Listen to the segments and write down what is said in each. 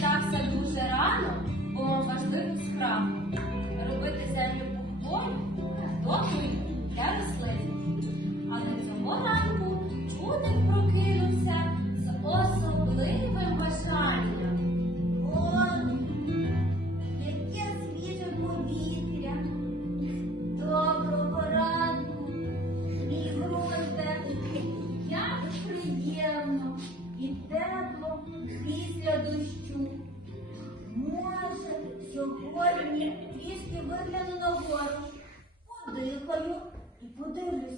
прокидався дуже рано, бо мав важливу справу.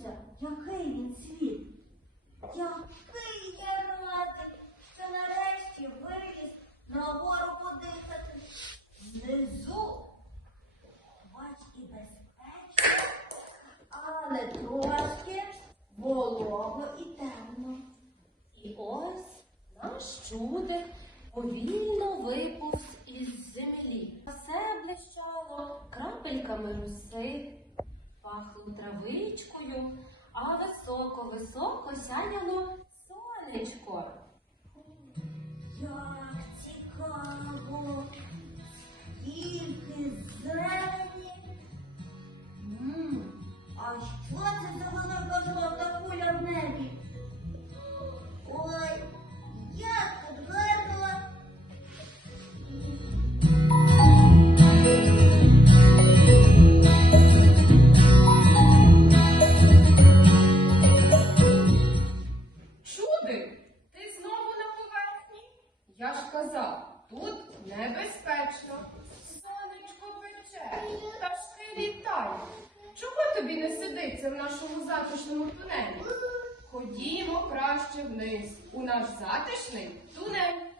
І який він світ. Який я радий, що нарешті виліз на гору подихати. Внизу, бач і безпечно, але трошки волого і темно. І ось наш чудик повільно виповз із землі. Все блищало крапельками роси, пахло травичкою, а високо-високо сяяло сонечко. Як цікаво, скільки тобі не сидиться в нашому затишному тунелі? Ходімо краще вниз у наш затишний тунель.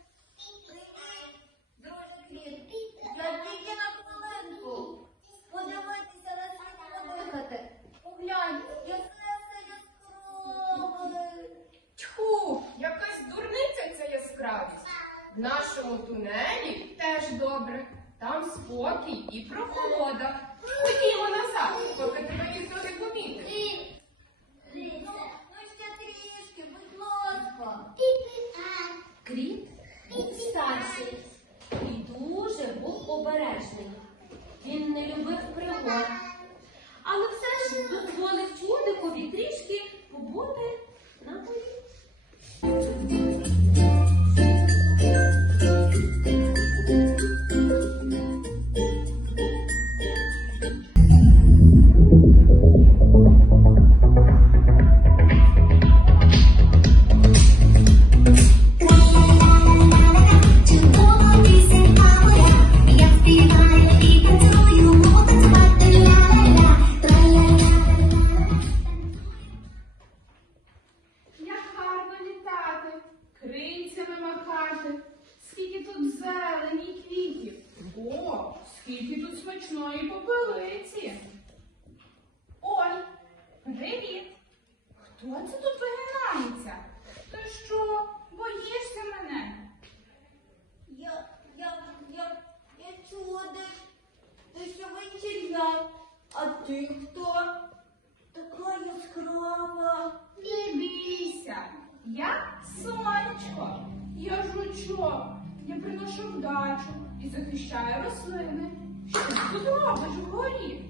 Я сонечко, я жучок, я приношу вдачу і захищаю рослини. Що ти тут робиш вгорі?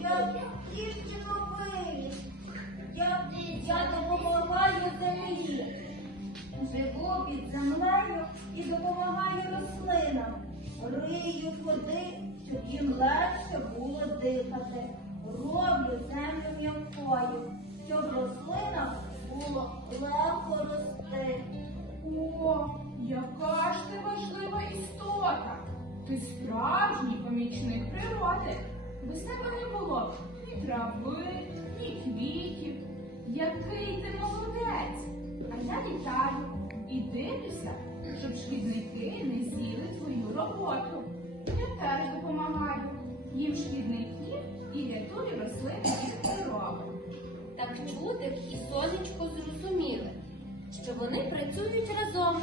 Я тільки новий. Я, я допомагаю землі. Живу під землею і допомагаю рослинам. Рию води, щоб їм легше було дихати. Роблю землю м'якою, щоб рослинам було легко. О, яка ж ти важлива істота! Ти справжній помічник природи. Без тебе не було ні трави, ні квітів. Який ти молодець! А я літаю і дивлюся, щоб шкідники не з'їли твою роботу. Я теж допомагаю. Їм шкідників і рятую рослини від хвороби. Так чудик і сонечко зрозуміли, що вони працюють разом,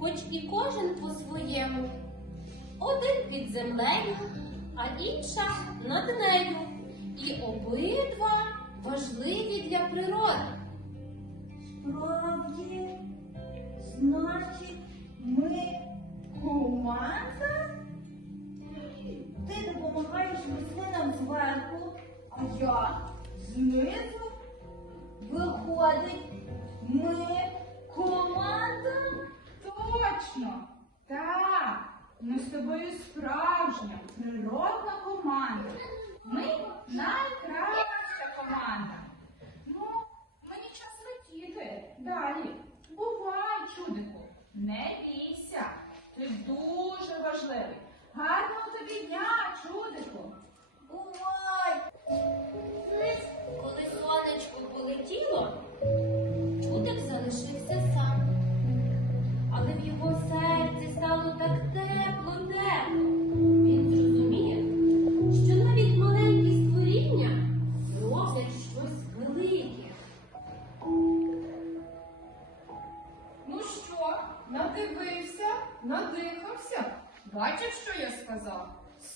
хоч і кожен по-своєму. Один під землею, а інша над нею. І обидва важливі для природи. Справді, значить, ми команда? Ти допомагаєш рослинам зверху, а я знизу. Виходить, ми команда? Точно! Так, ми з тобою справжня природна команда. Ми найкраща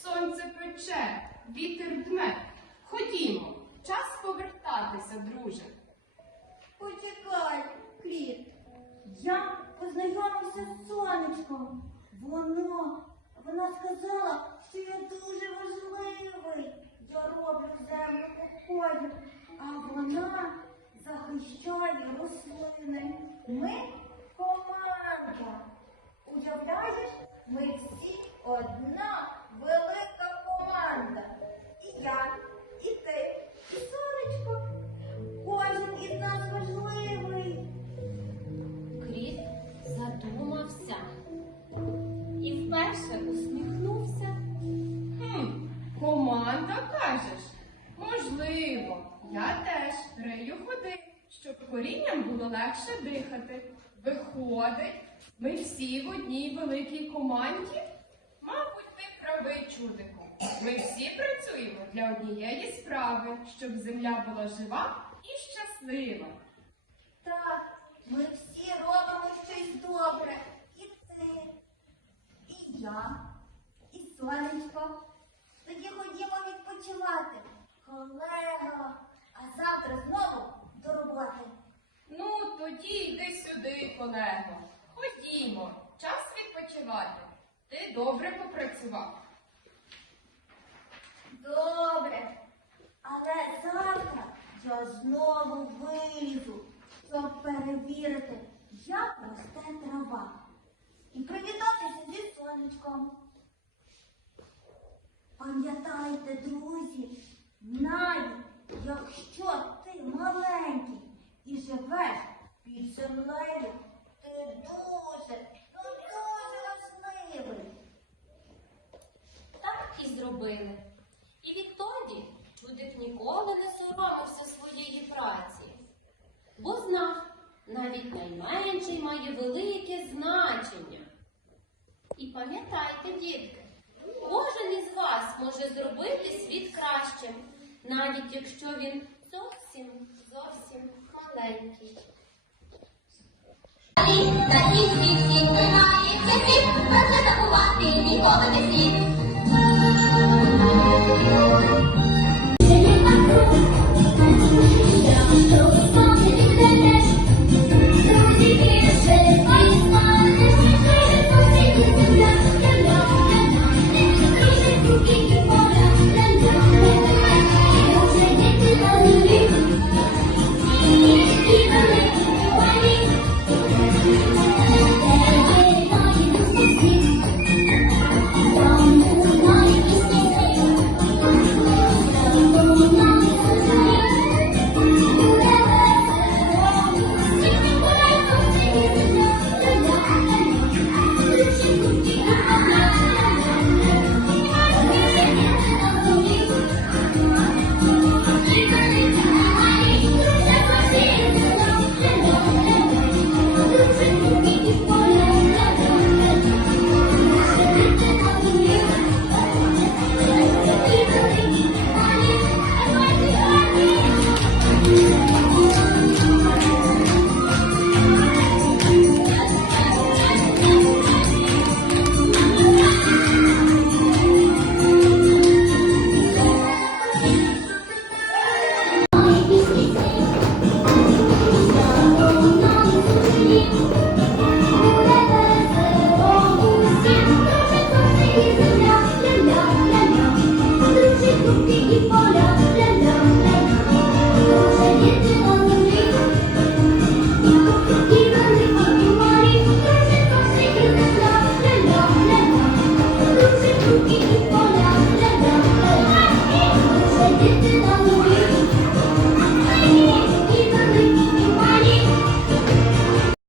сонце пече, вітер дме. Ходімо, час повертатися, друже. Почекай, Кліт, Я познайомився з сонечком. Воно, вона сказала, що я дуже важливий. Я роблю землю походів, а вона захищає рослини. Ми корінням було легше дихати. Виходить, ми всі в одній великій команді? Мабуть, ти правий, чудику. Ми всі працюємо для однієї справи, щоб земля була жива і щаслива. Так, ми всі робимо щось добре. І ти, і я, і сонечко. Тоді ходімо відпочивати. Колего, а завтра знову тоді сюди, колего. Ходімо, час відпочивати. Ти добре попрацював. Добре. Але завтра я знову вилізу, щоб перевірити, як росте трава. І привітатися зі сонечком. Пам'ятайте, друзі, навіть якщо ти маленький і живеш під землею, ти дуже, ну дуже важливий. Так і зробили. І відтоді чудик ніколи не соромився своєї праці, бо знав, навіть найменший має велике значення. І пам'ятайте, дітки, кожен із вас може зробити світ кращим, навіть якщо він зовсім зовсім маленький. На світ світ світ тримається світ, про це забувати ніколи не слід.